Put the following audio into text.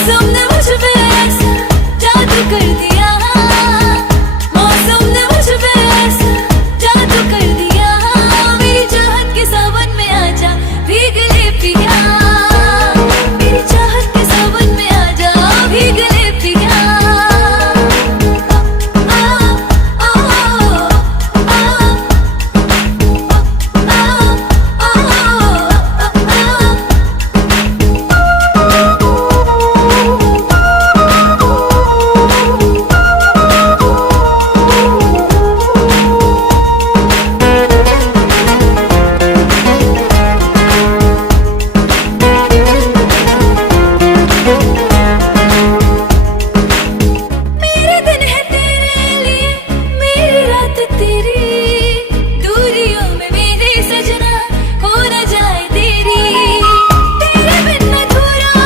मौसम ने मुझ पे ऐसा जादू कर दिया, मौसम ने मुझ पे ऐसा जादू कर दिया, मेरी चाहत के सावन में आजा भीग ले पिया, मेरी चाहत के सावन में आजा भीग ले पिया। Thank you.